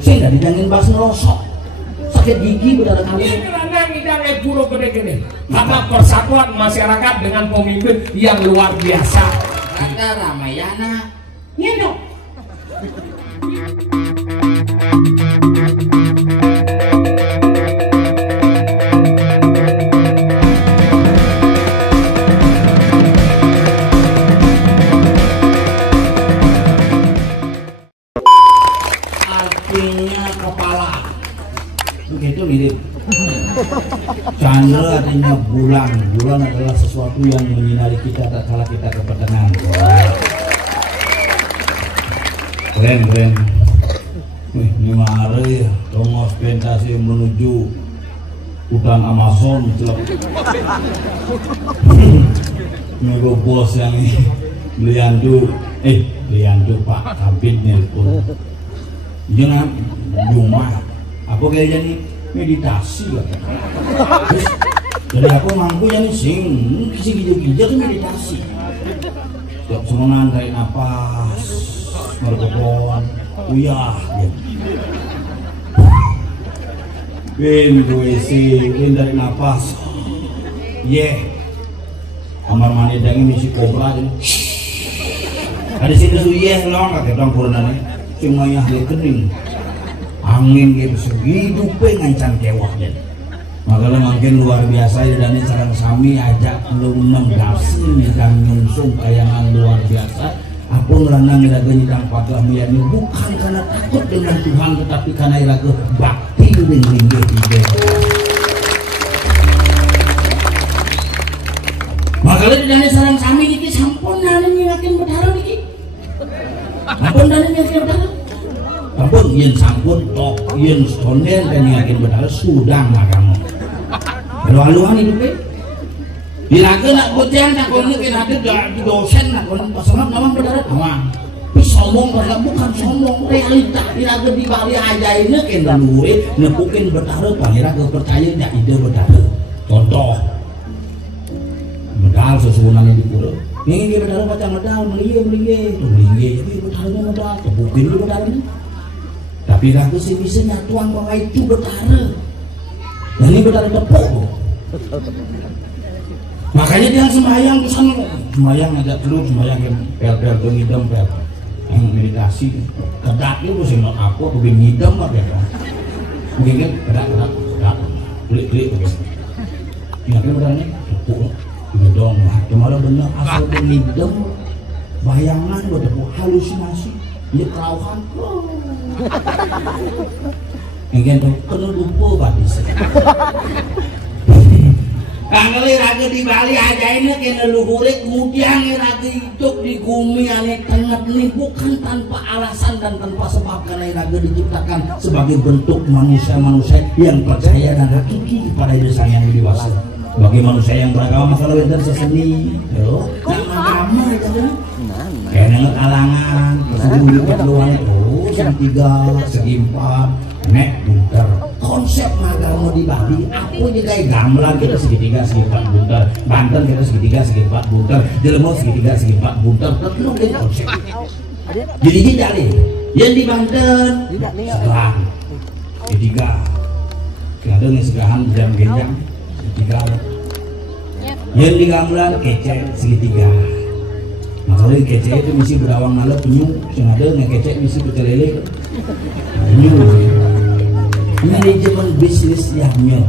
Saya nggak didangin bas ngerosok, sakit gigi berdarah kali. Ini karena ngidangnya puro gede-gede. Karena persatuan masyarakat dengan pemimpin yang luar biasa. Kata Ramayana, Nyedok. artinya kepala. Begitu mirip. Chandra artinya bulan. Bulan adalah sesuatu yang menyinari kita tatkala kita kepetengan. Keren, keren. Ini mari tongos pentasi menuju hutan Amazon. Nunggu bos yang Liandu Pak Kabit nelpon. Jangan rumah. Apa kayaknya nih meditasi lah. Terus jadi aku mampu ya nih sing hijau-hijau tuh meditasi. Setiap semangat tarik napas, mergopon, uyah. Pin tarik napas. Kamar mandi dangi misi kobra tuh. Ada situ tuh long kakek dong purnane. Semuanya kening. Angin gitu segitu pengancam kewah dan makanya makin luar biasa ya dan sarang sami ajak belum 16 dan nyungsung kayangan luar biasa apa ngelanang iraga nyidang patlah miyani bukan karena takut dengan Tuhan tetapi karena iraga bakti dengan linggih-linggih. Makanya di dan sarang sami ini sampun nani yakin berharap ini sampun nani yakin berharap ampun yen sampun tok yen sonden dan yakin benar sudang lah kamu lalu-laluan hidupnya diraga nak kotian nak kono kena ada dosen nak kono pasangan memang benar awang tapi sombong bukan sombong realita diraga di Bali aja ini kena luwe nepukin benar pangeran percaya tidak ide benar contoh medal sesuunannya di pura ini benar baca medal melingge jadi bedarnya medal tepukin di bedarnya tapi ragu sih bisa nyatuan bahwa itu betara dan ini betara tepuk makanya dia sembahyang sembahyang agak telur sembahyang pel-pel ke ngidam pel yang meditasi kedak itu sih mau apa lebih ngidam apa ya mungkin kan kedak klik ini akhirnya betaranya tepuk ngidam cuma bener asal ngidam bayangan buat tepuk halusinasi dia kelauhan ingin tuh kena lupa badis kalau raga di Bali aja ini kena luhurik kemudian raga hidup di bumi aneh tengah ini bukan tanpa alasan dan tanpa sebab karena raga diciptakan sebagai bentuk manusia-manusia yang percaya dan hakiki kepada desa yang dewasa bagi manusia yang beragama kalau bener seseni agama itu kayak nengok kalangan tersebut keluar segi 3, segi 4 nek bunter konsep magang mau dibagi aku juga gamelan kita segi 3, segi 4 bunter Banten kita segi 3, segi 4 bunter Jelemo segi 3, segi 4 bunter terus dari konsep jadi tidak nih yang di Banten segahan segi 3 ada nih segahan jam genjang segi 3 yang di gamelan kece segi 3 makanya kece itu misi berawang malah penyu yang ada yang kece misi pecelele penyu manajemen bisnis yang nyo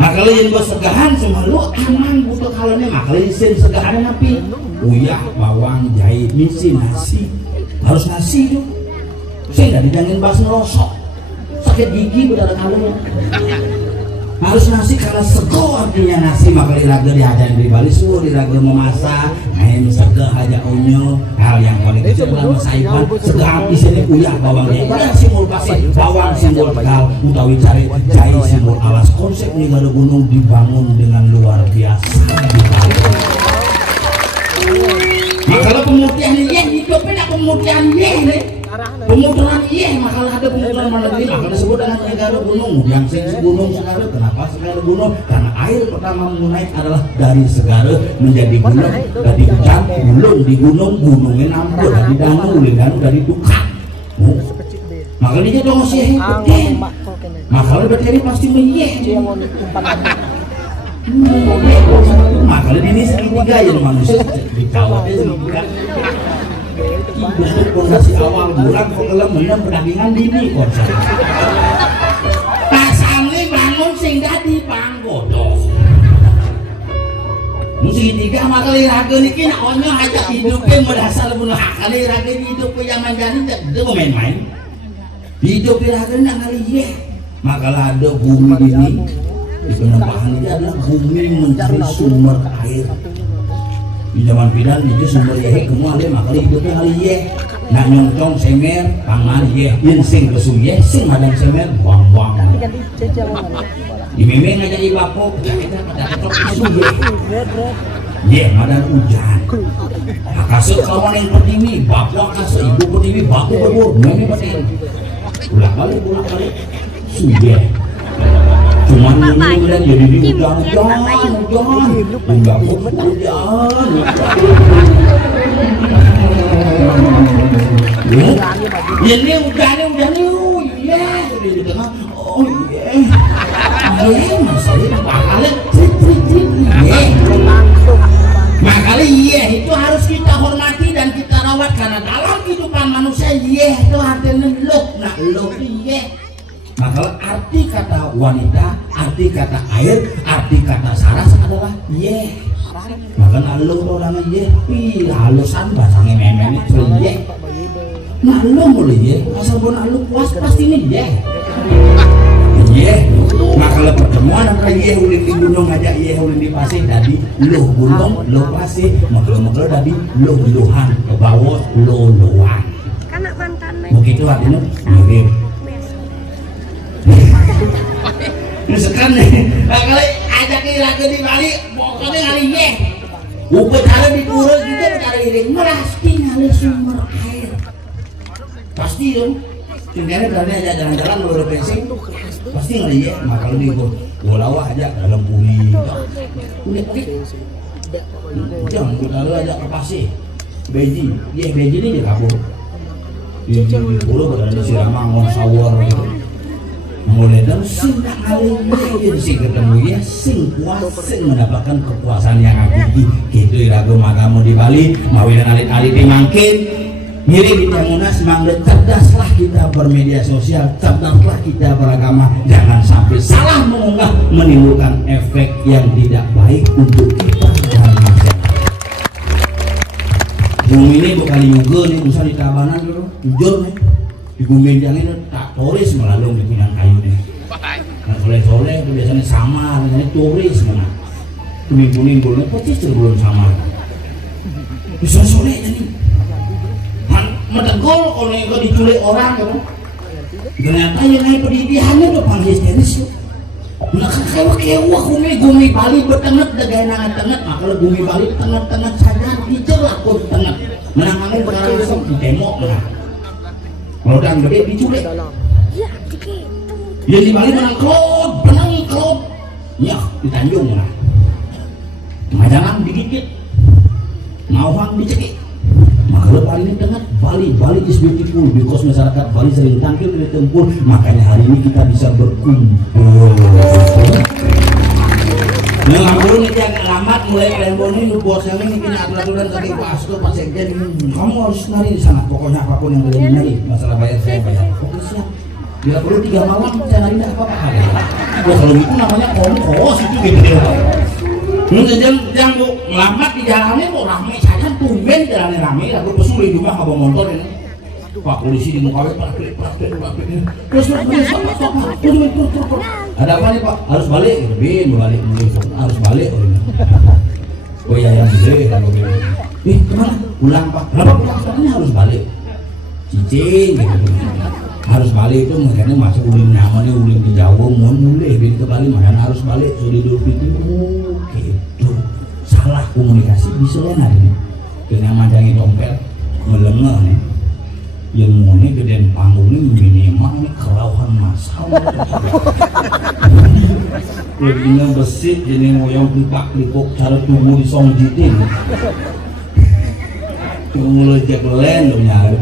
makanya yang buat segahan semua lu aman butuh kalanya makanya sen segahan api uyah bawang jahe misi nasi harus nasi tuh saya nggak didangin bas ngerosok sakit gigi berdarah kalanya harus nasi karena sego artinya nasi maka diraga diajarin di Bali suruh diraga memasak main sego aja onyo hal yang paling kecil adalah masaiban segala isinya uyah bawangnya uyah simbol pasir bawang simbol tegal utawi cari jahe simbol alas konsep negara gunung dibangun dengan luar biasa maka pemutihan ini hidupnya pemutihan ini pemuturan makalah ada pemuturan mana lagi maka disebut dengan negara gunung yang gunung segara kenapa segara gunung karena air pertama naik adalah dari segara menjadi gunung dari hujan gulung di gunung gunungnya nampur dari danau dari duka maka dia dong sih beten maka beten pasti meyeh maka ini segitiga ya manusia dikawatnya segitiga bentuk pondasi awal bulan kok kalau menang perdagangan dini kok pasangnya bangun sehingga dipanggodoh segitiga maka liraga ini naonnya aja hidupnya merdasar bunuh kali liraga hidupnya yang menjadi itu main-main hidup liraga ini kali ya maka ada bumi ini di penampakan ini adalah bumi mencari sumber air di zaman pidan itu sumber yeh semua ada maka hidupnya kali ye nak nyongcong semer pangan ye insing kesu ye sing madang semer buang-buang di memeng aja ibapok kita ketok kesu ye madang hujan kasut kawan yang pertiwi bapak kasut ibu pertiwi bapak berbur memeng betul ulah balik suye cuman ini udah jadi di hujan enggak hujan ini hujan ya di tengah oh iya masalah bakalan makanya iya itu harus kita hormati dan kita rawat karena dalam kehidupan manusia iya itu artinya luk iya maka arti kata wanita, arti kata air, arti kata saras adalah ye. Maka nalu orang ye, pi halusan bahasanya memen itu ye. Nalu mulai ye, asal pun nalu puas pasti nih ye. Ye, maka le pertemuan antara ye ulin di gunung aja ye ulin di pasir tadi lo gunung lo pasir, maka tadi lo luhan ke bawah lo luan. Begitu artinya mirip. Misalkan nih, kalau ajak lagi di Bali, pokoknya kali ye, upacara di pura juga upacara ini, pasti ngali sumber air, pasti dong. Tinggalnya berani aja jalan-jalan baru bensin, pasti ngali ye. Maka lebih golawa aja dalam bumi, unik, jangan kita aja ke pasir, beji, ye beji ini dia kabur, di pulau berada di Siramang, Sawor. Mulai dari sing kali sing ketemu ya sing puas sing mendapatkan kepuasan yang hakiki gitu irago magamu di Bali mawi dan alit-alit mangkin mirip kita munas mangga cerdaslah kita bermedia sosial cerdaslah kita beragama jangan sampai salah mengunggah menimbulkan efek yang tidak baik untuk kita dan masyarakat bumi ini bukan juga nih bisa di Tabanan dulu jujur nih di bumi yang ini tak turis melalui di pinang kayu nih nah soleh-soleh itu biasanya sama biasanya turis mana nimbul-nimbulnya persis sebelum sama bisa soleh jadi metegol kalau itu diculik orang gitu ternyata yang naik pendidikannya udah panggil histeris nah kewa gumi Bali bertenget dagay nangan tenget maka kalau gumi Bali tenget-tenget saja dijelak pun tenget menangani perkara langsung di demo menang kalau udah gede diculik ya di Bali menang klub ya di Tanjung lah Majalang digigit Mawang dicekik maka lo Bali ini tengah Bali is beautiful because masyarakat Bali sering tampil di tempur makanya hari ini kita bisa berkumpul nah ngambul nih agak lambat mulai kelembon ini bosnya ini kini aturan-aturan tadi Pak Asto Pak Sekjen kamu harus nari di sana pokoknya apapun yang boleh nari masalah bayar saya bayar oke siap bila perlu 3 malam saya nari tidak apa-apa ya kalau itu namanya kongkos itu gitu yang bu ngelambat di jalannya kok rame saja tumben jalannya rame aku pesuli juga nggak bawa motor ini Pak polisi di muka praktek terus ada apa nih Pak harus balik balik harus balik oh iya yang gede kan kemana pulang Pak kenapa pulang soalnya harus balik cicing gitu harus balik itu makanya masuk ulin nyamannya ulin di Jawa mulai di Bali makanya harus balik sudah dulu itu gitu salah komunikasi bisa lah ini dengan mandangi dompet melengah nih yang muni gedean panggung ini minimal nih kerauhan masalah lebihnya besit jadi moyang pipak lipuk cara tunggu di song jitin tunggu lejek len lo nyari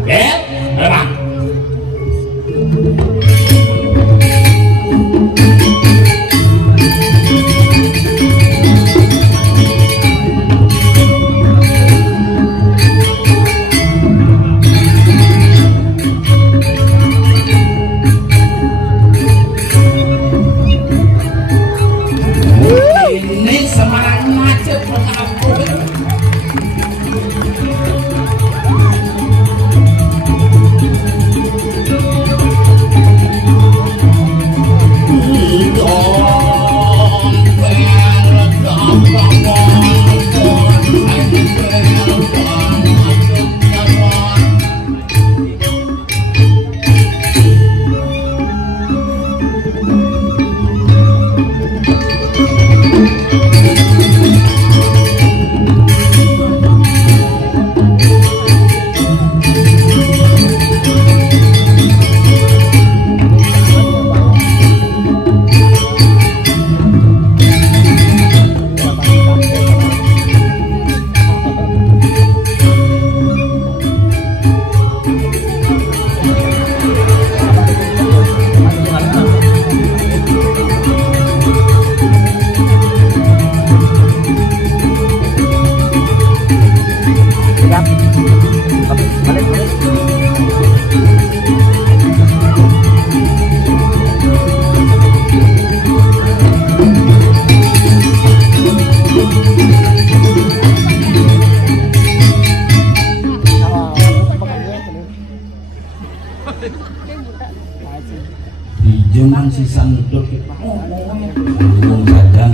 Jangan si sandok ngomong badan.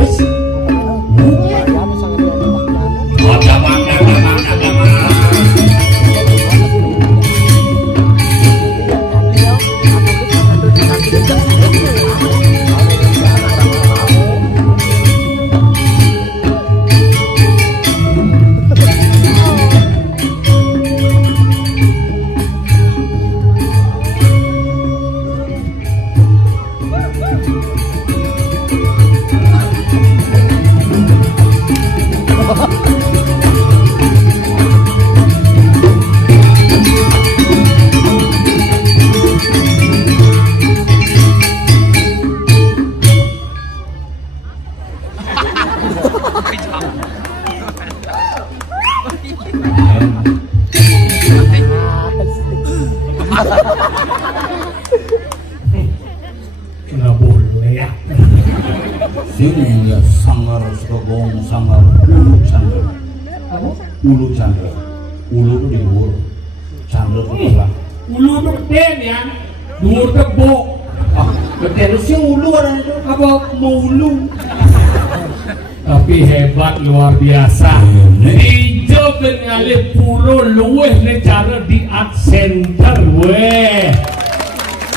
Bes. Ada mana. Nggak boleh ya. Sini ya sangar sekogong sangar ulu candra. Ulu tuh di luhur, candra tuh di belakang. Ulu tuh gede ya, luhur tebo. Gede sih ulu ada itu Apa mulu? Tapi hebat luar biasa. Ijo bengalih pulau luweh ne cara di art center weh.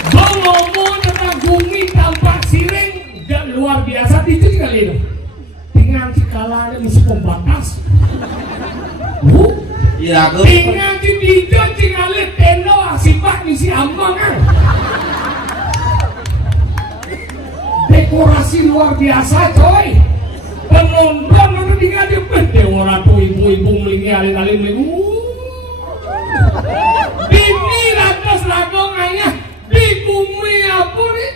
Ngomong tentang bumi tanpa siring dan luar biasa itu kali itu. Tinggal sekala musuh pembatas. iya aku Tinggal di dijo tinggal tendo asipak misi ambang kan. Dekorasi luar biasa coy. Penonton itu tinggal di bende orang tuh ibu-ibu melingi alin-alin Bini ratus lagong ayah di bumi apa nih?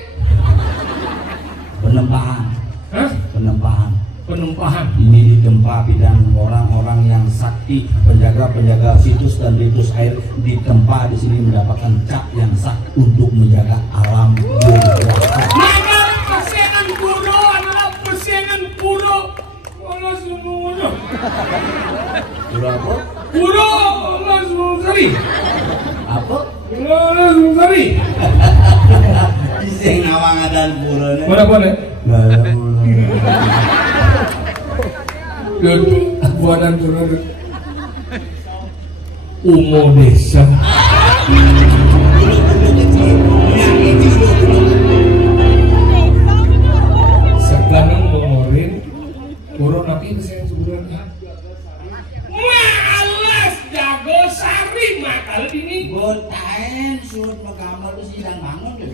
penempahan. Hah? Penempahan. Penumpahan. Ini ditempa bidang orang-orang yang sakti, penjaga-penjaga situs dan ritus air ditempa di sini mendapatkan cap yang sah untuk menjaga alam bawah. Maka persenan puro adalah persenan puro. Allah semua. Pura apa? Puro Allah semua. Apa? Allah semua. Sing nawang dan purane. Boleh. Buanan turun. Umo desa. Sekarang mengorin kurang nanti saya sebulan. Malas jago sari makal ini. Botain surut magambar lu sidang bangun tuh.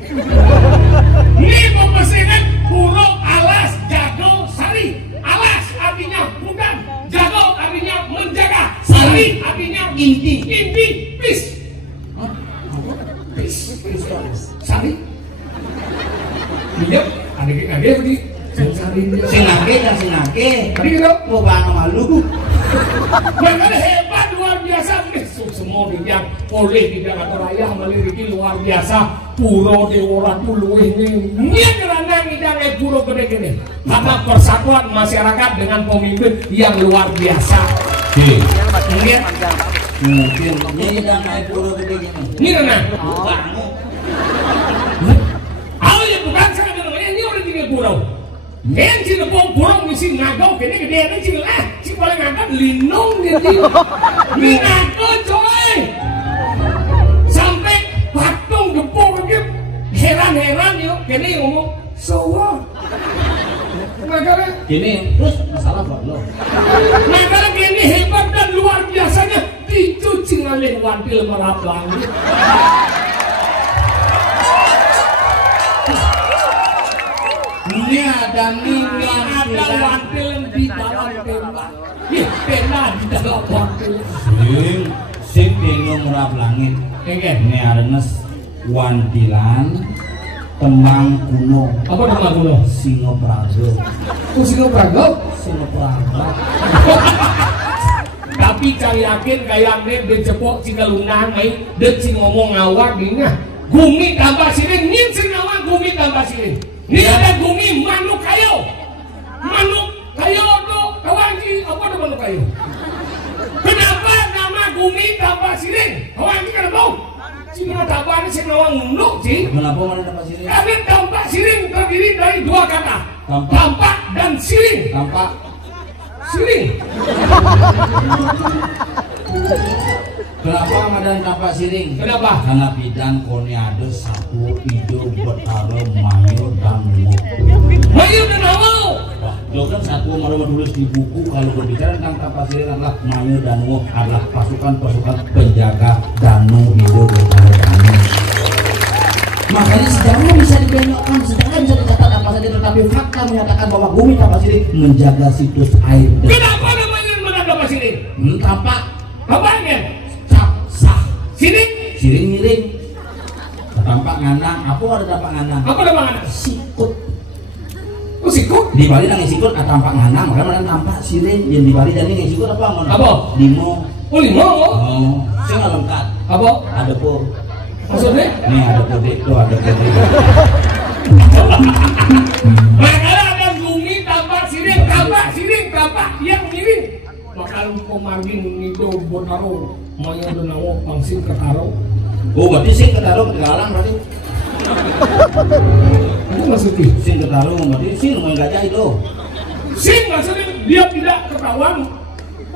Ini pemesanan burung alas jago sari. Alas artinya bukan, jago artinya menjaga, sari artinya Inti. pis. Sari. Dia ada di Sari. Sinake. Tadi gitu. Mau bang malu. Mereka hebat luar biasa. Semua bidang oleh bidang atau raya memiliki luar biasa. Puro di orang dulu ini. Ini kerana bidang puro gede-gede. Karena persatuan masyarakat dengan pemimpin yang luar biasa. Mungkin Ini dah naik puro gede gini. ini mana? Bukan. Ya bukan saya bilang ini orang tinggal pulau. Yang sini pulau mesti ngagau kini gede ada sini lah. Si paling ngagau linong gitu. Ini ngagau coy. Sampai patung gepok gitu. Heran-heran yuk. Kini ngomong so what? Makanya Gini terus masalah buat lo. makanya kini hebat dan luar biasanya dicuci oleh wantil merap langit. Ini ada wantil di dalam tenda. Tenda di dalam wantil. Sing bingung merap langit. Ini arenes wantilan tembang kuno. Apa nama kuno? Singopraga. Singo Praga. Singopraga. Tapi cari yakin kayak dia cepok cikalungan main dia ngomong ngawak dingin. Gumi tambah siring, nin sing ngawak gumi tambah siring. Ini ada gumi manuk kayu tuh kawanji apa tuh manuk kayu? Kenapa nama gumi tambah siring? Kawanji kan mau? Cuma tambah ini sing ngawak nunduk sih. Kenapa mana tambah siring? Karena tampak siring terdiri dari dua kata. Tampak dan siring. Tampak Siring. Kenapa Madan tampak siring? Kenapa? Karena bidan koniade satu hijau betara mayo dan wo. Mayu dan Hawo. Wah, itu kan satu malu menulis di buku kalau berbicara tentang tampak siring adalah mayo dan wo adalah pasukan-pasukan penjaga Danu hijau betara Danu. Makanya sejarahnya bisa dibelokkan, sejarah bisa dicatat apa saja, tetapi fakta menyatakan bahwa bumi tampak siring menjaga situs air. Kenapa namanya tampak siring? Tampak Apanya? sah. Siring? Siring miring. Tampak nganang. Apa ada tampak nganang? Apa namanya? Sikut. Oh sikut? Di Bali nang sikut ada tampak nganang, makanya mana tampak siring. Yang di Bali jadi nang sikut apa? Apa? Limo. Oh limo? Oh, sing lengkap. Apa? Ada pur. Maksudnya? Nih ada kodek tuh, ada kodek. Makanya ada bumi tampak siring, tampak yang miring. Makanya pemargin itu bonaro, maya donawo pangsin ketaro. Oh, berarti sing ketaruh ketinggalan berarti. Itu maksudnya? Sing ketaruh berarti sing mau gajah itu. Sing maksudnya dia tidak ketahuan,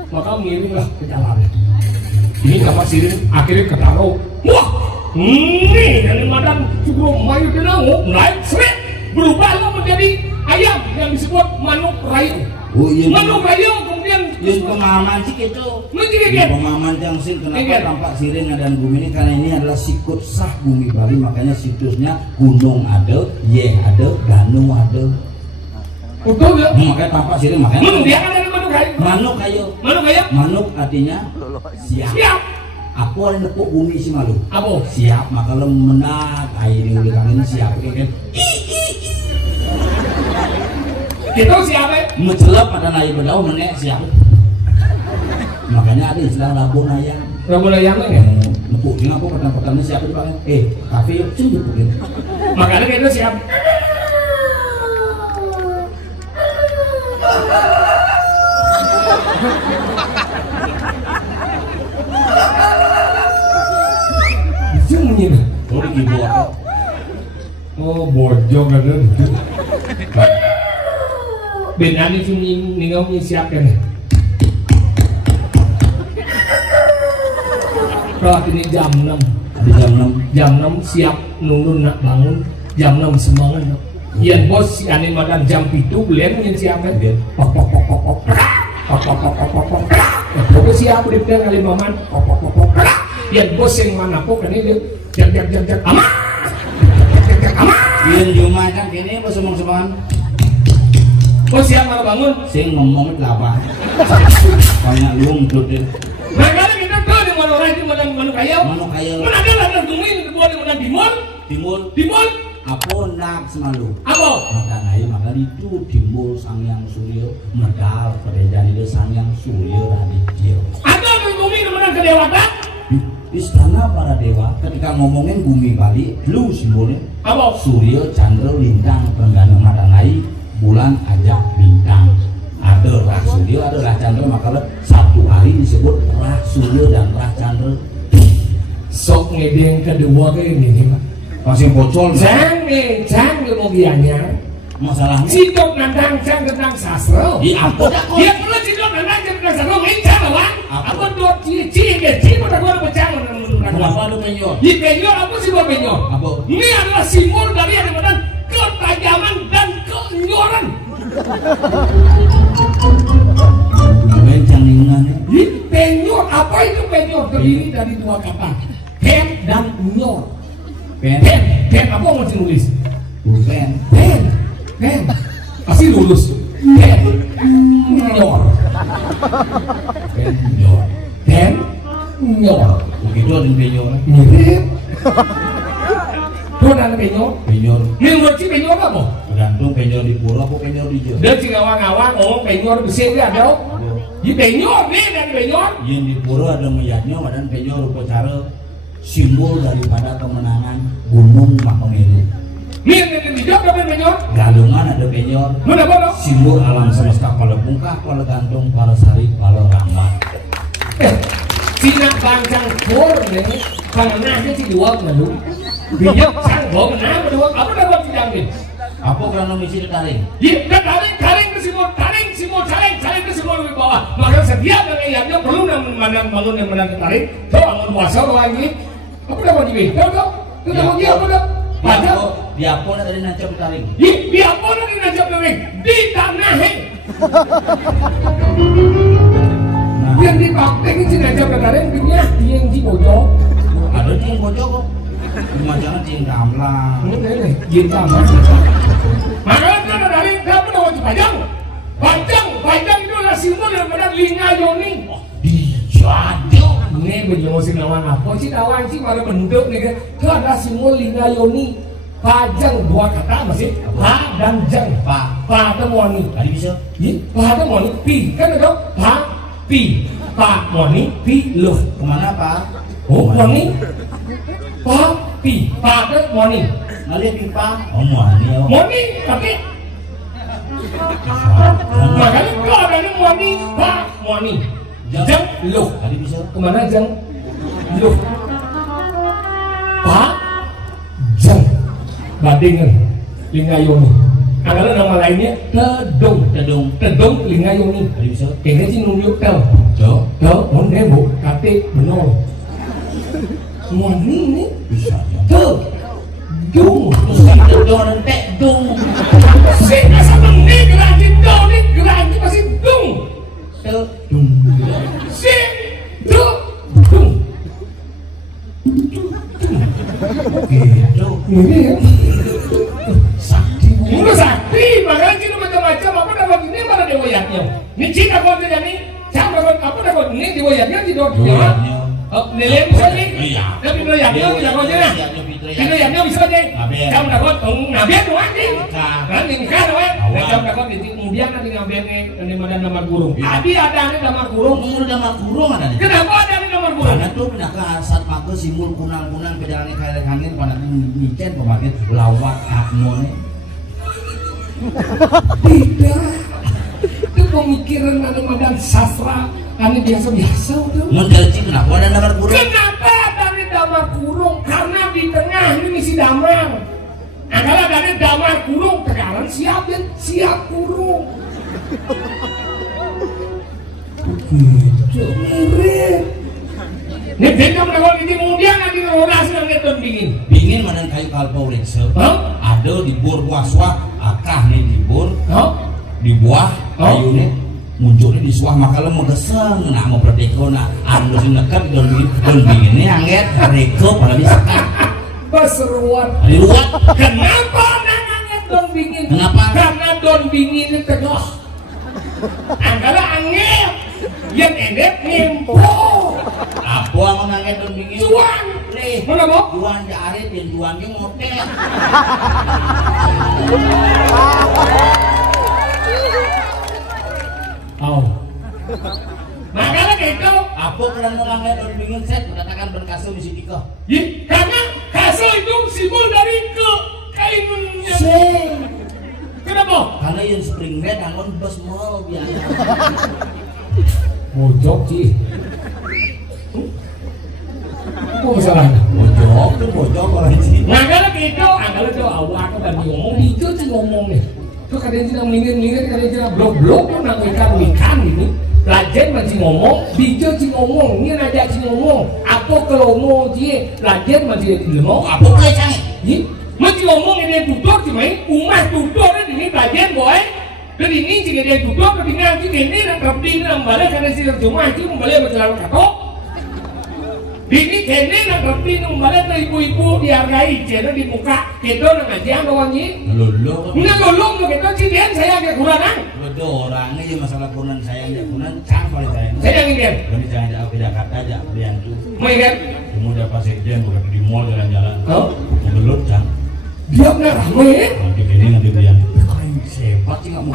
maka miringlah ke jalan. Ini tampak siring, akhirnya ketaro. Wah, ini dari Madan cukup mayu donawo, naik seret, berubahlah menjadi ayam yang disebut manuk rayu. Oh iya. Manuk rayu kemudian Yang pemahaman sih itu. menjadi Pemahaman yang sih kenapa Iya. tampak siring dan bumi ini karena ini adalah sikut sah bumi Bali, makanya situsnya gunung ada, ye ada, Danu ada. betul ya. Makanya tampak siring makanya. Dia kan ada manuk rayu. Manuk kayu. Manuk rayu? Manuk artinya siap. Siap. Aku ada nepuk bumi si malu. Apa? Siap, maka lo menak air di ulik angin siap kan. Itu siapa? Mencelap pada naik berdau menek siap. Makanya ada istilah rabun ayam. Rabun ayam ya? Nepuk ini aku petang-petangnya siapa dipakai? Kafe yuk sih nepukin. Makanya kita siap. Itu menyin. Oh dikibu apa? Oh bojo kan itu. Benar nih sini ninggalnya siap kan? Kalau ini jam 6. Di jam 6. Jam 6 siap nunggu nak bangun. Jam 6 semangat. Yang bos si ane makan jam itu belian yang siap kan? Pok pok pok pok pok. Pok pok pok pok pok. Pokok siap di depan kali maman. Pok pok pok pok. Yang bos yang mana pok kan ini jak aman. Aman. Yang cuma kan kini apa semang-semangan? Bos siap mana bangun? Sing ngomong itu apa? Banyak luang tuh deh. Makanya kita tahu di mana orang itu mana manuk kayu. Mana ada lah gumi di buat di mall. Timul. Apa nak semalu? Apa? Makanai maka itu timbul sang yang suryo medal kerajaan itu sang yang suryo raditya. Ada gumi di mana kedewatan? Istana para dewa ketika ngomongin bumi Bali, lu simbolnya apa? Surya, Chandra, Lintang, Tenggana, Matanai, bulan, ajak, bintang. Ada Rah Surya, ada Rah Chandra, maka satu hari disebut Rah Surya dan Rah Chandra. Sok ngedeng kedua ke ini, masih bocor. Jangan kemudiannya. Masalahnya Cidok nandang tentang sastra. Iya apa dah kau? Iya pernah cidok nandang tentang sastra. Main cara lah. Apa dua cici pada gua pecah menurut. Kenapa ada penyor? Di penyor apa sih gua penyor? Apa? Ini adalah simbol dari yang dimana ketajaman dan kenyoran. Main jangan. Di penyor apa itu penyor? Terdiri dari dua kata, pen dan nyor. Pen apa mau nulis? Pen pasti lulus. Nyor. Pen nyor. Begitu ada penyor. Mirip. Tuh ada penyor. Ini ngerti penyor apa? Tergantung penyor di pura apa penyor di jauh. Dia jika awang-awang ngomong penyor besi dia ada. Di penyor nih dari penyor. Yang di pura ada meyatnya, dan penyor upacara simbol daripada kemenangan Gunung Mahameru. Nih di jauh ada penyor. Galungan ada penyor. Mana bodoh? Simbol alam semesta, pala bungkah, pala gantung, pala sari, pala ramah. Cina bangcang pur nih, karena si dua melu. Dia canggong nah berdua, apa dah buat diambil? Apa kerana misi taring? Iya, taring ke simul, taring ke simul di bawah. Maka setiap yang perlu bangun yang menang taring. Tuh bangun puasa lagi. Apa dah buat diambil? Tahu? Kita mau dia apa dah? Di apa nak tadi nancap taring? Di apa nak nancap taring? Di tanah. Yang dipakai ini nancap taring dunia yang di bojok. Ada yang bojok kok. Cuma jangan yang gamlang. Yang gamlang. Makanya kita dari apa dah buat panjang itu adalah simbol daripada Linga Yoni. Dijaduk. Ini bagaimana sih lawan apa sih lawan sih pada bentuk nih kan? Itu adalah simbol Linga Yoni. Pajang dua kata masih pa dan jang. Pa itu moni. Tadi bisa? Pa itu moni. Pi kan ada pa pi. Pa moni pi loh. Kemana Pak? Oh moni. Pa pi. Pa itu moni. Ngalih pipa. Oh moni. Moni tapi. Makanya kalau ada moni pa moni. Jang loh. Tadi bisa? Kemana jang? Loh. Pa jang. Badingan Linga Yoni. Ada nama lainnya Tedong Linga Yoni. Tadi bisa? Ini sih nunjuk tel. Mon demo kate benol. Moni ini Bisa. Dung. Tedong tek dung. Sehingga sama ini gerakin dong nih gerakin masih dung. Dung. Dung. Gitu. Ini ya. Sakti. Udah sakti, makanya kita macam-macam. Apa dapat ini mana diwayatnya? Ini Cina kau tidak nih. Siapa apa dapat ini diwayatnya di dua dunia. Nilai bisa nih. Tapi diwayatnya bisa kau jadi. Diwayatnya bisa aja. Kamu dapat ngabian doang nih. Nanti nikah doang. Kamu dapat kemudian nanti ngabiannya ini mana nomor burung. Tadi ada nih nomor burung. Nomor burung ada nih. Kenapa ada nih nomor burung? Karena tuh pindah saat pakai simbol kunang-kunang pejalan kayak angin pada micen pemakai lawak akmon. Tidak. Itu pemikiran ada sastra kami biasa-biasa udah. Menjelci kenapa ada damar kurung? Kenapa dari damar kurung? Karena di tengah ini misi damar. Adalah dari damar kurung sekarang siap kurung. Mirip. Nih beda melakukan ini kemudian nanti ngorasi nanti dingin. Dingin mana kayu kalpa urekse. Ada di bor waswa akah nih di bor. Di buah kayunya munculnya di suah maka lo megeseng nak mau perdeko nak anu sing nekat don binginnya angget reko pada bisa kan berseruan di luar kenapa angget don bingin kenapa karena don bingin tegoh angkala angget Yang enek ngimpo. Apa yang menangnya dan bingin? Juan. Nih, Mana Bob? Juan jari dan Juannya motel. Oh. Makanya gitu. Apa kalian menangnya dan bingin saya katakan berkasul di sini kok? Karena kasul itu simbol dari keinginannya. Kenapa? Karena yang spring bed anggon bus mall biasa. Mojok sih. Apa masalahnya? Mojok tuh mojok orang sih. Makanya gitu. Anggalah tuh awak dan ngomong itu sih ngomong nih. Tuh kadang cina melingin-melingin, kadang cina blok-blok pun nang ikan ini. Lajen masih ngomong, bijo sih ngomong, ini aja sih ngomong. Apa kalau mau sih, lajen masih ngomong. Apa kayak canggih? Ini masih ngomong ini tutur sih main, umah tutur ini lajen boy. Dan ini sih dia tutur, tapi nanti ini nak kerja nak balik karena sih cuma itu balik berjalan katok. Ini kene nak kerja nak balik tuh ibu-ibu dihargai, cina di muka, kita nak ngajian doang ni. Lolo. Nggak lolong tuh kita sih dia saya agak kurangan. Betul orangnya ya masalah kunan saya aja kunan campur saya. Saya yang ingin. Kami jangan jauh ke Jakarta aja belian tuh. Mau ingat? Kemudian pasir jam bukan di mall jalan-jalan. Oh? Ngebelut kan? Dia benar ramai. Nanti ini nanti belian. Sepat sih nggak mau.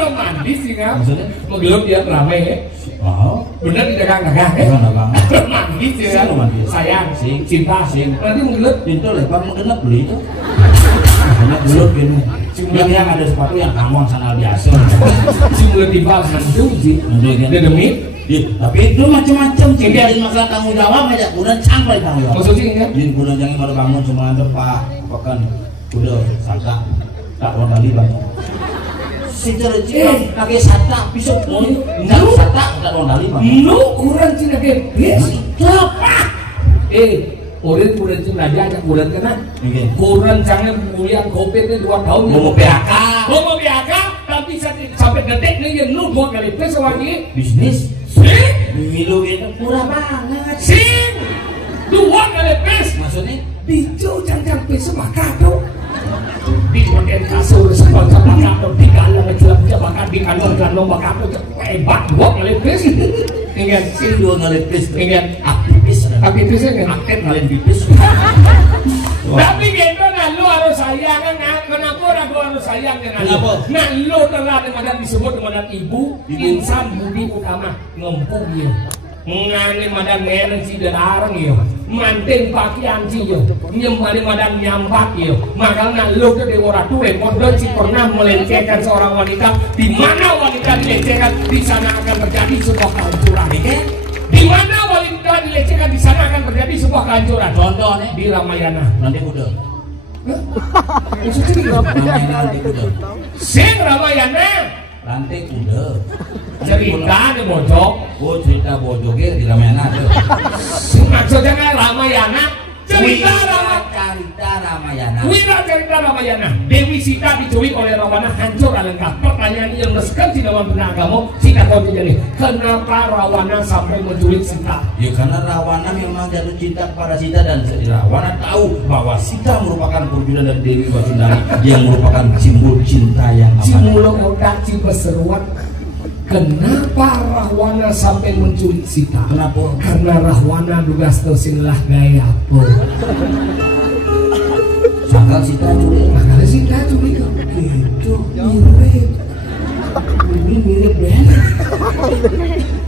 Romantis sih kan? Maksudnya? Mengelup dia ramai. Oh, Benar di dagang-dagang. dagang. Romantis ya kan? Romantis. Sayang, Sing. cinta, sing. Nanti mengelup. Pintu lebar mengenap beli itu. Banyak belut gini. Yang ada sepatu yang kamuan sanal biasa. Si mulai timbal hantu sih. Dia demi. Tapi itu macam-macam tinggalin masalah tanggung jawab aja kunan sampai tanggung jawab. Maksudnya kan? Jin kunan jangan baru bangun cuma ada pak pekan udah sata tak kali bang. Si cerci pakai sata pisau pun nggak sata tak kali bang. Lu kurang cina gepes. Apa? Kurang cina aja kurang kena. Kurang jangan kemudian kopi itu 2 tahun. Mau PHK. Mau PHK tapi sampai detik nih yang lu 2 kali pes lagi. Bisnis. Sing. Milu itu murah banget. Sing. 2 kali pes. Maksudnya? Bijo jangan pes sama kado. Di model kasur sekolah sama kado di kalang ngejelap jabakan di kantor bakado hebat 2 kali pes. Ingat Si 2 kali pis. Ingat Aktivis. aktivisnya kan? Aktif kalian pipis. Tapi gitu nah lu harus sayang kan? Kenapa aku harus sayang dengan lu? Kenapa? Nah lu telah dengan disebut dengan ibu insan budi utama ngempung yo. Ngane madan menen si delarang yo. Manting pakaian si yo. Nyembali madan nyampak yo. Makanya lu ke dewa ratu modal si pernah melecehkan seorang wanita. Di mana wanita dilecehkan di sana akan terjadi sebuah kehancuran. Di mana wanita dilecehkan di sana akan terjadi sebuah kehancuran. Contohnya Di Ramayana. nanti udah. Nanti udah. Sing Ramayana. Rantai udah. Cerita di bojok. Oh cerita bojoknya di Ramayana tuh. Maksudnya kan Ramayana. Cerita Ramayana. Wira cerita Ramayana. Dewi Sita diculik oleh Rawana hancur alengkap. Pertanyaan yang reskan di dalam benak kamu, Sita kau jadi. Kenapa Rawana sampai menculik Sita? Ya karena Rawana memang jatuh cinta kepada Sita dan Rawana tahu bahwa Sita merupakan perjuangan dari Dewi Basundari yang merupakan simbol cinta yang Cimulo otak cibeseruan. Kenapa Rahwana sampai menculik Sita? Kenapa? Karena Rahwana dugas tosinlah gaya apa? Sangkal Sita culik. Makanya Sita culik gitu mirip. Ini mirip banget.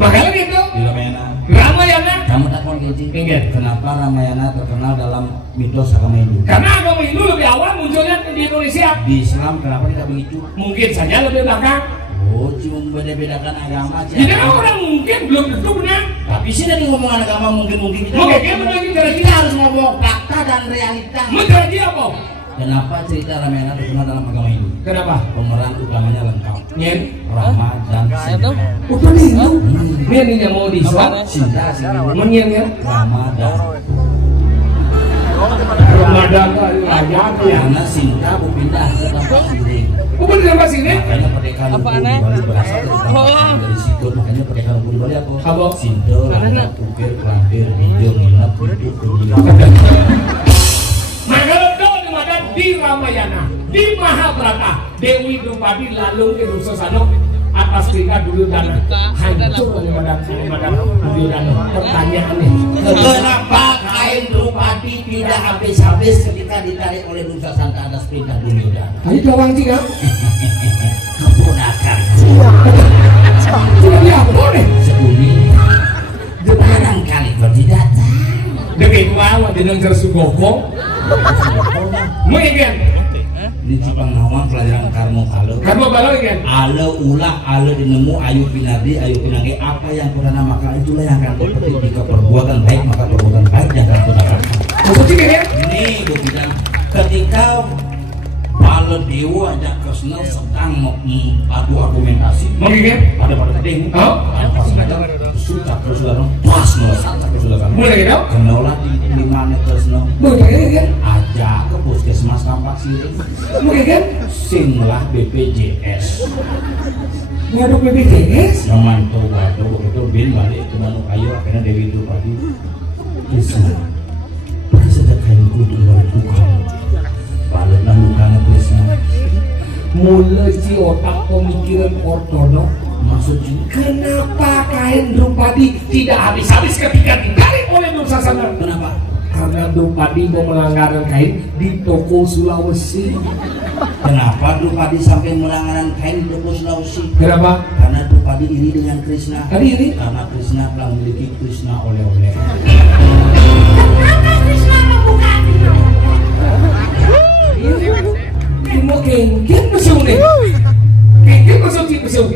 Makanya gitu. Di Ramayana. Ramayana. Kamu tak mau gaji. Ingat. Kenapa Ramayana terkenal dalam mitos agama Hindu? Karena agama Hindu lebih awal munculnya di Indonesia. Di Islam kenapa tidak begitu? Mungkin saja lebih belakang. Oh, cuma beda-bedakan agama aja. Jadi orang mungkin belum tentu benar. Tapi sih dari ngomong agama mungkin kita. Oke, kita lagi Kita harus ngomong fakta dan realita. menjadi apa? Kenapa cerita Ramayana terkenal dalam agama Hindu? Kenapa? Pemeran utamanya lengkap. Nyen. Rama dan Sinta. Udah nih, ini yang mau di Islam. Sinta, Sinta. Menyen ya. Rama dan. Ramadan aja ya. Karena Sinta berpindah ke tempat Siring. Bukan di tempat sini. Makanya pernikahan Lembu di Bali berasal dari tempat dari situ. Makanya pernikahan Lembu di Bali apa? Apa? Sinta, Rama, Tukir, Kelantir, Hijau, Nginep, Hidup, Bergila. Magalengka di Ramayana, di Mahabharata, Dewi Drupadi lalu ke Rusasano. atas tingkat Duryodhana hancur oleh Madam Duryodhana. Pertanyaannya, kenapa kain Drupadi tidak habis-habis ketika ditarik oleh Dursasana atas perintah Duryodhana? tadi doang sih kan? Keponakan Sudah diampun nih. Sebumi barangkali kau tidak tahu. Demi kuawa dengan tersugokong mengingat Di Jepang Nawang pelajaran Karmo Kalo kan? Ale ulah, ale dinemu, ayu pinardi, ayu pinangge. Apa yang kau namakan itulah yang akan kau petik. Jika perbuatan baik maka perbuatan baik yang akan kau dapatkan. Maksudnya kan? Ini gue bilang ketika Baladewa aja Kresna sedang adu argumentasi Mengingat pada kedeng pas ngajar sudah Kresna pas nolak Kresna mulai gitu? kenala di mana Kresna Mulai kan? aja ke puskesmas Kampak Siri Mulai kan? singlah BPJS Ngaduk BPJS? memantau waduh begitu bin balik ke Manuk Ayu akhirnya Dewi Drupadi Kresna pakai saja kain kudu balik buka balik lalu karena Kresna Mulai si otak pemikiran ortodok. maksudnya Kenapa kain Drupadi tidak habis-habis ketika ditarik oleh Dursasana? kenapa? Karena Drupadi mau melanggaran kain di toko Sulawesi. Kenapa Drupadi sampai melanggaran kain di toko Sulawesi? Kenapa? Karena Drupadi iri dengan Krishna. Tadi ini? Karena Krishna telah memiliki Krishna oleh-oleh. Kenapa Krishna membuka Ini mau kengken mesum nih. Kengken mesum sih mesum.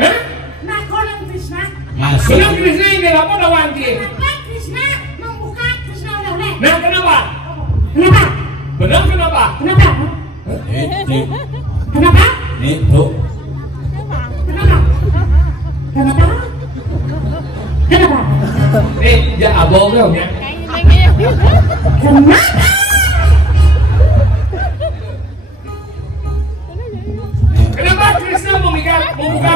Hah? Nah, konon Krishna. Masuk. Kenapa Krishna ini apa lawan dia? Kenapa Krishna membuka Krishna oleh-oleh? Nah kenapa? Kenapa? Benar kenapa? Kenapa? Nih, Kenapa? tuh. Kenapa? Kenapa? Kenapa? Ya abang dong ya. Kenapa? Kenapa Krishna membuka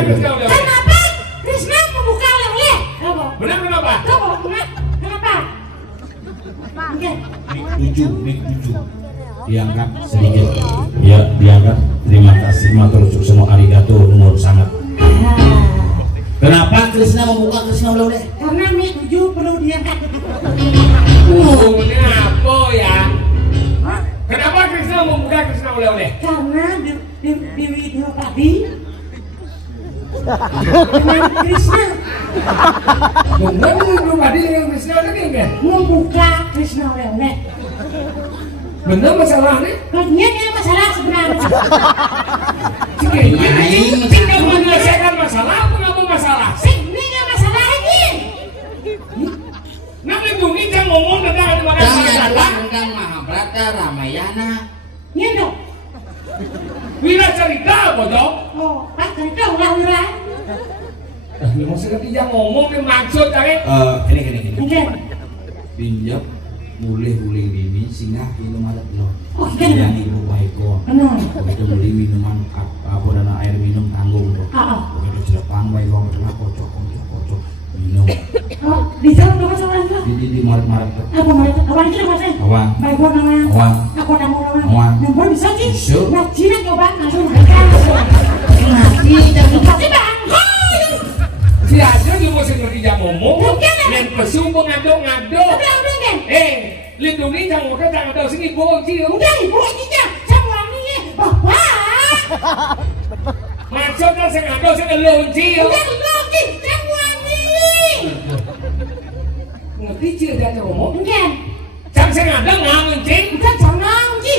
Krishna oleh-oleh? Kenapa Krishna membuka oleh-oleh? Apa? Benar kenapa? Kenapa? Oke. Mik 7. Diangkat sedikit. Ya, diangkat. Terima kasih, matur suksema arigato, umur sangat. Kenapa Krishna membuka Krishna oleh-oleh? Karena mie 7 perlu diangkat. Umurnya apa ya? Kenapa Krishna membuka Krishna oleh-oleh? Karena Dewi Drupadi dengan Krishna Benar Drupadi dengan Krishna lagi kan? membuka Krishna oleh-oleh. Benar masalahnya? Bagiannya masalah sebenarnya. Tinggal menyelesaikan masalah apa nggak mau masalah? Ini masalah ini. Nanti bumi jangan ngomong tentang ada masalah. Tentang Mahabharata Ramayana. Iya dong. Wira cerita apa dong? Oh, Pak cerita ulah-ulah. Ini maksudnya dia ngomong yang maksud cari. Gini. Oke. Pinjam mulai ini singgah minum adat lo. Oh, iya. Yang ibu Waiko. Benar. Begitu beli minuman apa dan air minum tanggung tuh. Begitu Jepang Waiko tengah kocok minum. Oh, di jalan dong sama itu. Di maret tuh. Apa mereka? Awang itu masih. Awang. Baik gua namanya. Awang. Aku nama orang. Awang. Nomor bisa sih. Bisa. Nah, Cina coba langsung mereka. Nanti jangan kasih bang. Si aja juga mesti ngerti dia ngomong. Bukan. Yang pesu ngado-ngado. Udah kan? Lindungi jangan makan jangan tahu sini bocil. Udah ibu aja. Sama ini. Bapak. Maksudnya saya ngado saya loncil. Udah lagi. Sama ini. Ngerti cil dia ngomong. Bukan. Jangan saya ngado ngangencing. Bukan sama ini.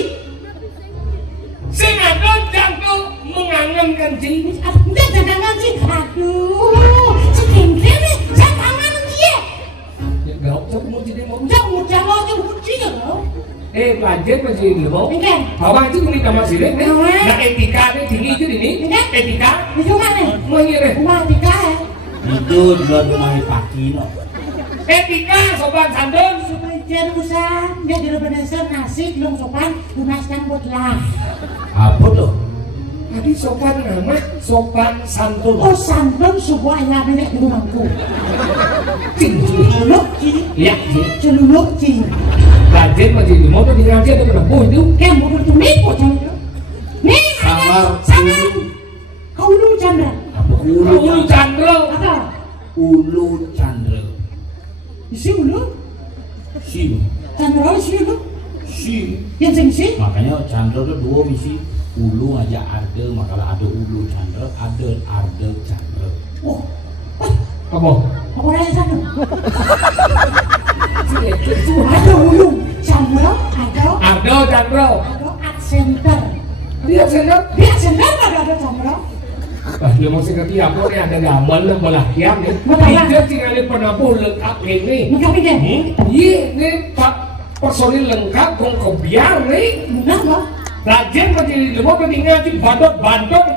Saya ngado jangan mengangen kencing. Udah jangan ngaji. Aduh. Cikingkir nih. Jangan ngaji. Ya gak usah mau jadi mau. Jangan ngaji loh. Pelajar masih ini mau. Bukan. Abang itu ini kamar sini. Nah etika ini tinggi itu ini. Etika. Di rumah nih. Mau nyere. Rumah Tika ya. Itu di luar rumah Pakino. Etika sopan santun. Sebagian usaha dia di Indonesia nasi belum sopan lunaskan buatlah. Apa tuh? Tadi sopan nama sopan santun. Oh santun sebuah ayam nenek di rumahku. Celuluk ci. Ya. Celuluk ci. Pelajar masih ini mau tuh di ngaji atau berapa itu? Kamu udah tuh nipu cang. Nih Sangar. sangar. Ulu Chandra. Ulu Chandra. Apa? Ulu Chandra. Si Ulu? Si. Chandra si Ulu? Si. Yang sing si? Makanya Chandra itu dua misi. Ulu aja Arde, makalah ada Ulu Chandra, ada Arde Chandra. Oh. Apa? Apa raya sana? Ada Ulu Chandra, ada Chandra. ada Art Center. Dia Chandra. Dia Center ada Chandra. Dia masih ngerti apa nih ada gambar lah belakian nih. Dia tinggal penabuh lengkap ini. Lengkap ini? Iya, ini Pak personil lengkap kong kebiar nih. Benar loh. Rajen masih lemah pentingnya di bandot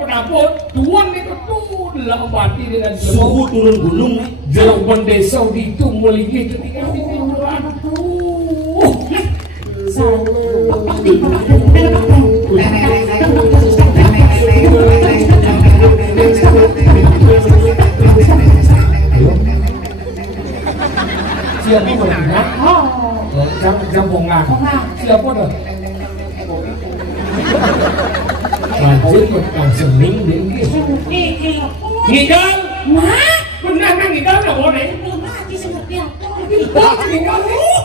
penabuh. Tuan itu tuh dalam mati dengan Suhu turun gunung nih. Jalan desa itu mulai ketika di timuran tuh. Siapa mana? Jam bongah. Siapa dah? Rajin bukan sening dia. Ngidal? Mak? Benar kan ngidal nggak boleh? Mati seperti apa? Oh, ngidal nih.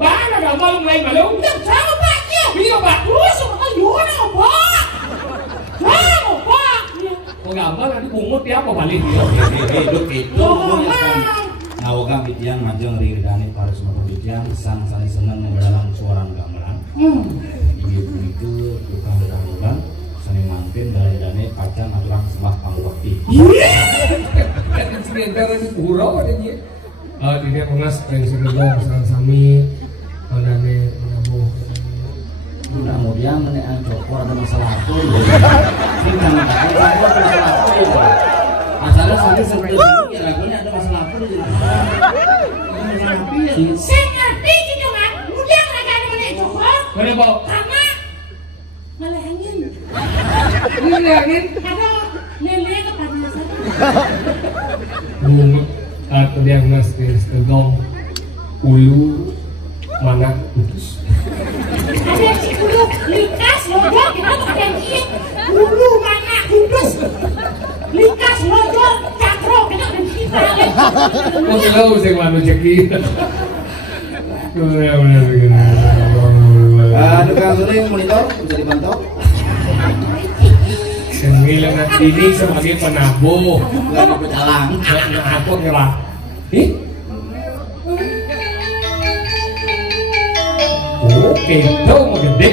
Bana nggak mau main malu? Yang sama paknya. Iya pak. Terus sama Yona pak. Wow pak. Mau gambar nanti bungut ya apa balik dia? Hidup itu. Nawaga bitiang majeng riridani para semua bitiang sang sani senang mendalam suara gamelan. Ibu itu tukang beranggulan seni mantin dari dane pacang aturan sembah pangbakti. Sementara di pura ada dia. Dia pengas yang segedong sang sami andane menabuh. Kemudian menekan cokor ada masalah apa? Kita mengatakan cokor ada masalah apa? Asalnya sampai seperti itu ya lagunya ada masalah apa? Saya ngerti gitu kan. Udah nggak ada menek cokor. Kenapa? Karena malah angin. Ini angin. Ada lele kepanasan. Bungut atau dia ngas segedong ulu mana putus. Ada si ulu likas lodor kita ada yang ulu mana kudus. Likas lodor cakro kita ada kita. Oh tahu sih mana ceki. Benar begini. Tukang suling monitor bisa dipantau. Sembilan ini sebagai penabuh. Lagi berjalan. Nah aku ngelah. Oke, itu mau gede.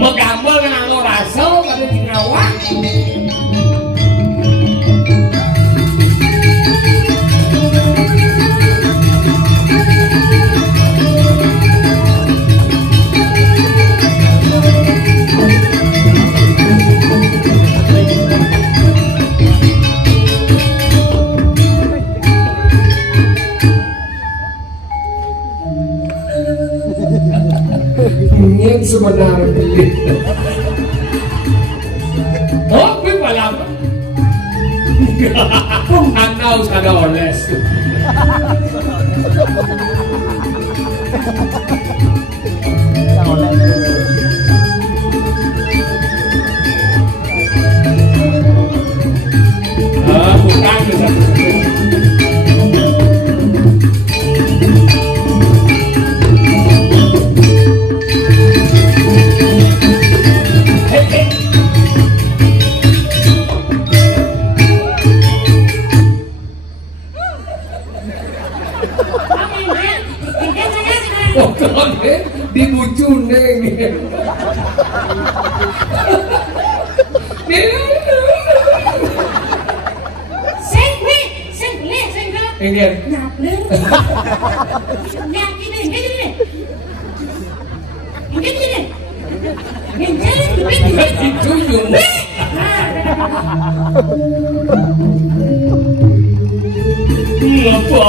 Megambar dengan lo rasa kada tingawak. Ingin sebenarnya. Oh, gue malam. Anau kada oles. Bukan bisa. Dibucun deh. Sengwe. Ingin. Ngapler. Lihat ini. Itu yung. Ngapa?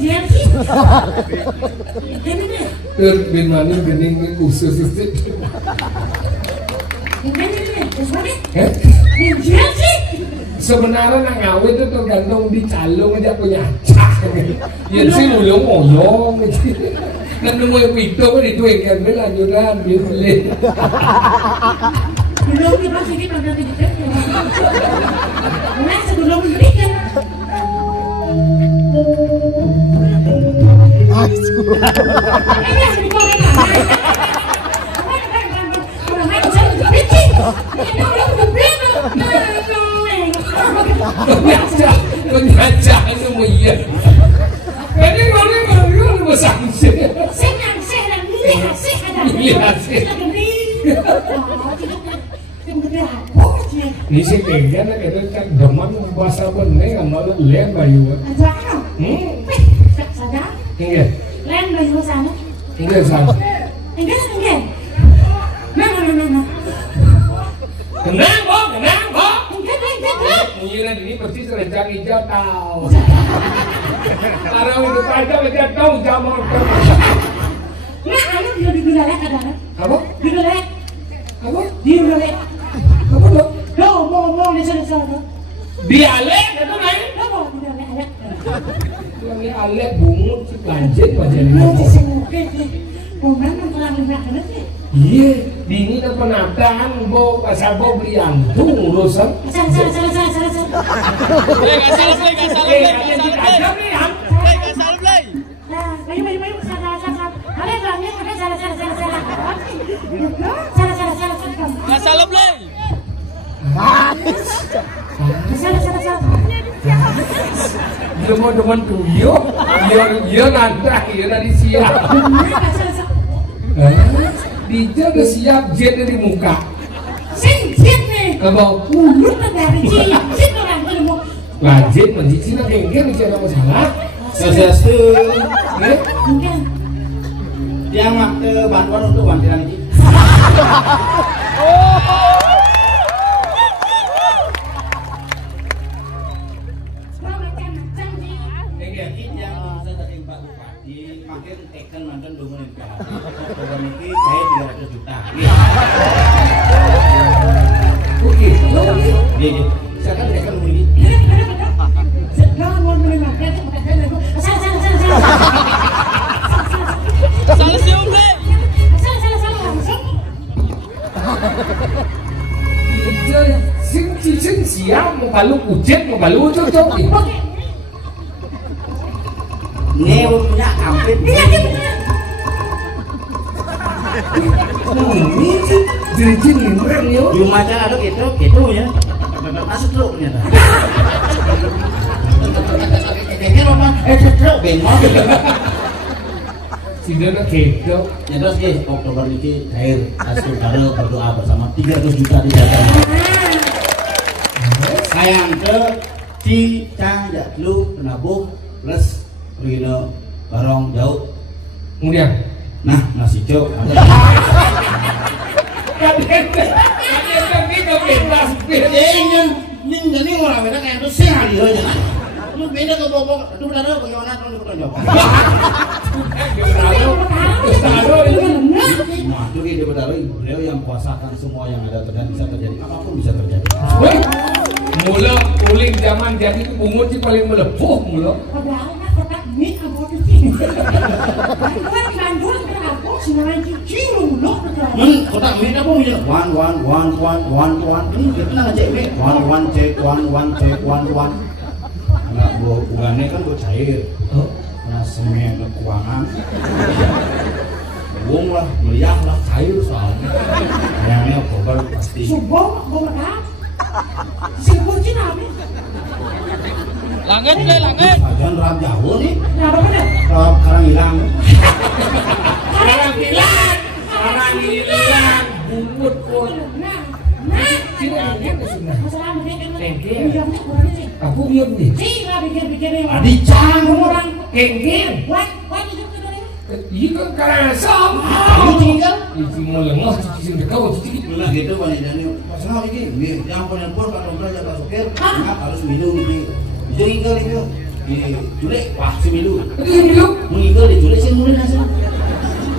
Injen sih. Ini nih. Ben mana gening khusus itu. Ini nih. Terus mana? Injen sih. Sebenarnya nang ngawet itu tergantung di calung aja punya cah. Ya sih mulung-mulung gitu. Kan nemu itu kan dituingkan lanjutan beli. Belum kita sini pada tidur. Nah sebelum berikan. Ini yang dikorek orang main saya bikin. Ini orang berbeda. Penyaja semua iya. Ini kalau besar sih. Saya dan lihat sih ada. Lihat sih. Ini sih kayaknya itu kan demen bahasa bener sama len bayu. Ada apa? Sada. Enggak. Len bayu sana. Enggak sana. Enggak. Nah. Kenang kok. Enggak. Mengira ini persis rencang hijau tahu. Karena untuk aja mereka tahu jamur. Nah, ayo dia digulai ada. Apa? Digulai. Apa? Digulai. Apa lo? Mau di sana. Dialek itu naik. Mau digulai ada. Yang dialek bungut si banjir banjir. Mau di sana. Komen kelang lihat kan sih. Iya, dini na penataan bo kasabo briantung urusan. Salah. Bayu, salah. Kalian bilangnya udah salah. Nggak salah Blay. Salah. Demen tuyo, iya nanti dari siap. Dia udah siap jet dari muka. Sing nih. Apa? Mulut dari sini. Sing orang ketemu. Lanjut mencicinya kengken bicara masalah. Sesuatu Mungkin. dia makte bantuan untuk wantiran ini. Makin tekan mantan 2 menit ke hati. Program ini saya 300 juta. Oke. Iya. Saya kan tekan ini. Jangan mau menerima. Salah. Salah sih Om Blay. Salah langsung. Sing siap mau balu ujet mau balu cocok. Oke. Neo punya ampit. Iya. Ini sih jadi limrem yo. Di macam ada gitu ya. Dapat masuk truk ternyata. Kayaknya apa? Truk bengok. Sudah nak kedo. Ya terus Oktober ini akhir Asri Karo berdoa bersama 300 juta di dalam. Sayang ke Cica Jatlu penabuh plus Rino barong jauh. Kemudian, Nah nasi cok. Ini orang beda kayak itu sehari aja. Lu beda ke bobok. Itu benar bagaimana kalau kita jawab? Nah itu dia benar. Beliau yang kuasakan semua yang ada dan bisa terjadi. Apapun bisa terjadi. mula uling zaman jadi bungut sih paling melepuh mula. Padahal mah kotak mie apa tuh sih? Kan Bandung kenapa semua cuci mulu Kotak mie apa punya? One. Kita ngecek mie. One check. Nah, bukannya kan gue cair. Nah, semen keuangan. Bung lah, melihat lah, cair soalnya. Kayaknya Oktober pasti. Subuh, berapa? Subuh Cina apa? Langit deh, langit. Jangan rap jauh nih. Kenapa bener? Rap karang hilang. Orang hilang, bungut pun. Nah, Cina ini sudah. masalah mungkin kan Tengke. biarnya kurang sih. Aku bilang nih. Sih, nggak pikir-pikirin. Adicang. Orang Kengkeng. What itu dari? Iya kan karasam. Ini tinggal. Itu mau lengah cici dekau cici. Nah gitu banyak jadi masalah ini. Yang punya pun kalau belajar Pak Sopir, harus minum ini. Tinggal itu. diculik wah si Milu Milu mengigel diculik sih mulai nasi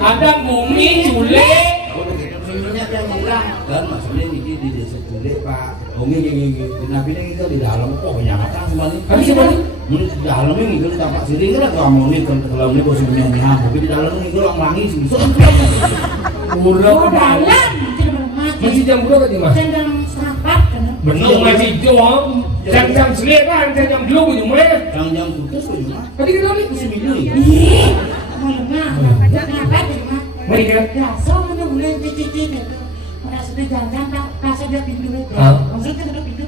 ada bumi culik sebenarnya yang bilang kan maksudnya ini di desa culik pak gini nabi ini ngigel di dalam kok kenyangatan semuanya tapi semuanya di dalamnya ngigel tampak sering kan kamu ini ke dalamnya kok sebenarnya tapi di dalamnya ngigel orang wangi sih murah ke dalam masih jam berapa sih mas? jam seperempat kan bener masih jam jam selir kan jam 2 cuma jam putus kok cuma tadi kita nih si Milu ih malam ngapain di rumah baik kan? biasa kan mulai cici gitu merasa dia jalan rasa dia pintu itu maksudnya ada pintu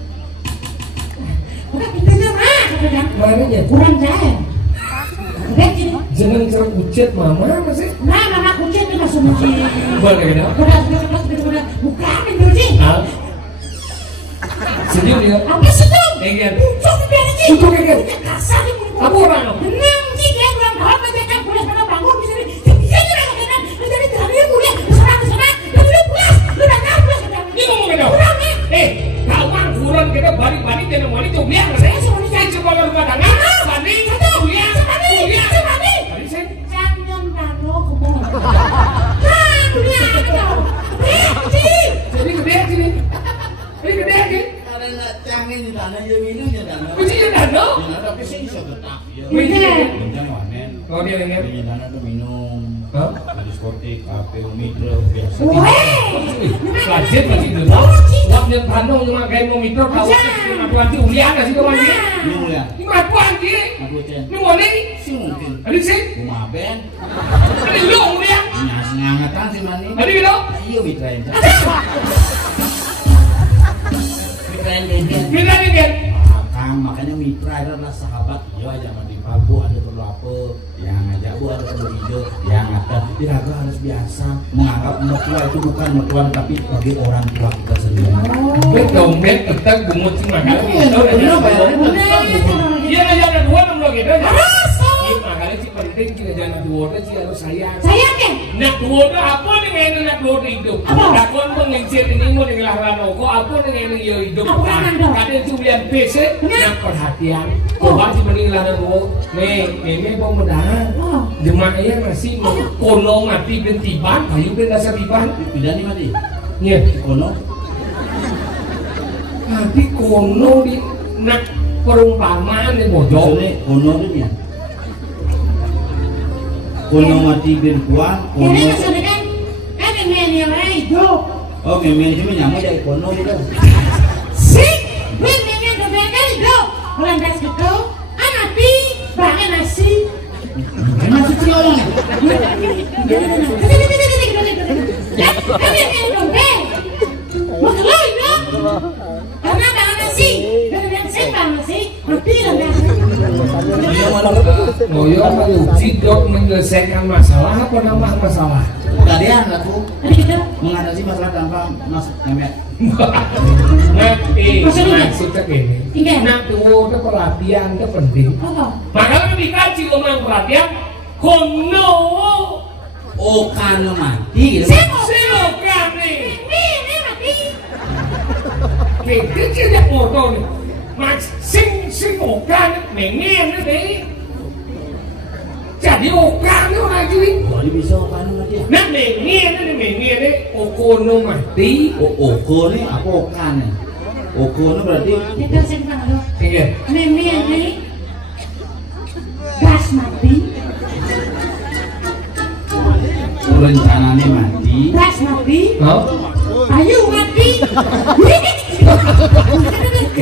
bukan pintunya mah kadang mana ya? kurang jahit jangan cerah ucet mama masih mama kucing itu langsung cuci bagaimana? udah bukan pintu sih senyum dia apa senyum? enggak ucuk di biar sih ucuk enggak kasar di mulut apa orang? tenang sih dia bilang kalau bacakan pulas pada bangun di sini dia juga bacakan lu jadi terlalu mulia kesana lu udah pulas lu udah tahu pulas ini ngomong apa? kurang kawan kurang kita balik jangan wali tuh biar saya coba kalau badangan balik kuliah tadi saya jangan taruh ke bawah kuliah jadi gede sini ini gede sini karena canggih di tanah ya minum ya tanah kuncinya dano tapi saya bisa tetap ya minum wamen oh dia ini tanah tuh minum diskotik kafe mitra biasa budget masih dulu waktu Bandung cuma kayak mau mitra kawan matuan sih ulian sih kawan dia ini mulia ini matuan dia aku cen ini wali sih mungkin ada sih rumah ben ada lu ulian nyas ngangatan sih mani ada gitu iya mitrain mitrain minta nih makanya mitra itu adalah sahabat ya jangan dipabu ada perlu apa yang ngajak bu ada perlu hijau yang ada diraga harus biasa menganggap mertua itu bukan mertua tapi bagi orang tua kita sendiri bet dompet tetap gumut cuma kan iya aja dua enam lagi dah iya makanya sih penting kita jangan dua dah sih harus sayang kan nak dua dah apa nih yang nak dua hidup nak kon mengincir ini mau dengan rano kok apa nih yang hidup kadang cuman PC nak perhatian coba sih mending lah dua nih mau mudahan jemaahnya masih kono mati dan tiban kayu dan dasar tiban pindah nih mati iya kono tapi kono di nak perumpamaan di bojong kono itu ya kono mati dan kuat kono kan yang hidup oh memang cuma nyamuk dari kono itu sih memangnya kebanyakan hidup bulan das gitu anapi bahkan nasi masih ciong karena bahkan nasi oh iya uji dok menyelesaikan masalah apa nambah masalah kalian aku mengatasi masalah tanpa namanya maksudnya gini nak tuh perhatian itu penting makanya dikaji orang perhatian kono okan mati silokan nih kita tidak ngotot nih mas sing okan mengen nih jadi okan itu lagi boleh bisa okan mati nah mengen nih okono mati oko nih apa okan nih okono berarti itu sing tahu iya mimi ini gas mati rencananya mati gas mati ayo mati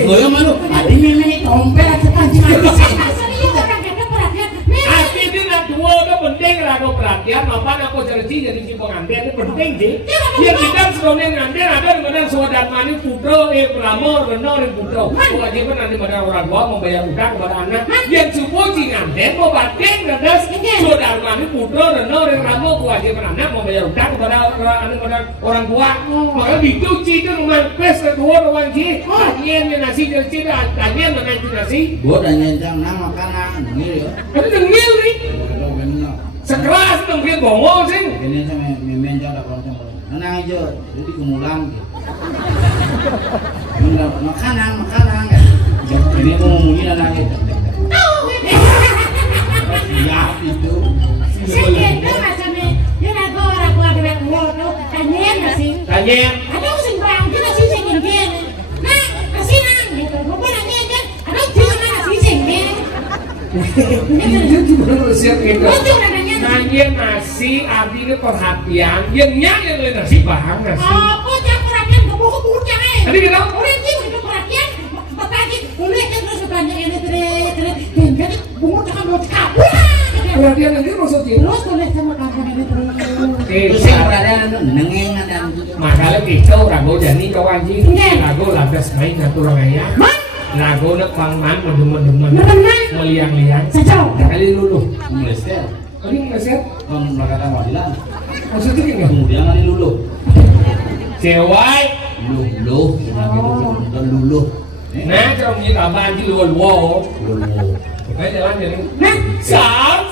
goyo malu adi mimi tompel aja panci mati serius orang kata perhatian arti ini nak dua udah penting lah ada perhatian apa aku jadi si pengantin itu penting sih dia kita sebelumnya ngantin ada di mana saudara mani putra pramor renor putra kewajiban nanti pada orang tua membayar utang kepada anak yang subuh si ngantin mau batin dan saudara mani putra renor pramor kewajiban anak membayar utang kepada orang tua maka dicuci itu rumah pes kedua orang sih tanyan nasi jadi tanyan dengan nasi gua udah nyencang nama makanan ngil ya itu dengil nih sekeras mungkin bongol sih ini sama mimi aja ada konten tenang aja jadi kemulan makanan ini mau ngomongin anak itu gimana siap itu Lucu namanya. nanya nasi abdi ini perhatian yang nyanyi oleh nasi paham nasi Apa cak perhatian gak mau kebuka tadi kita Udah gitu itu perhatian Bapaknya boleh kan terus belanja ini tere jadi bungut akan mau kabur perhatian lagi maksudnya Terus boleh sama kapan ini terus Terus yang berada nengeng ada makanya kita rago jani kawanji Nggih. rago lantas main ngatur ayah Man rago nak pangman mendemen-demen Mendemen. meliang-liang Sejauh kali luluh Melester kali ngeset kan berkata wadilan maksudnya gini kemudian kali lulu cewek luluh dan luluh nah trong như là ba chứ luôn wow luluh cái jalan jadi Nah sab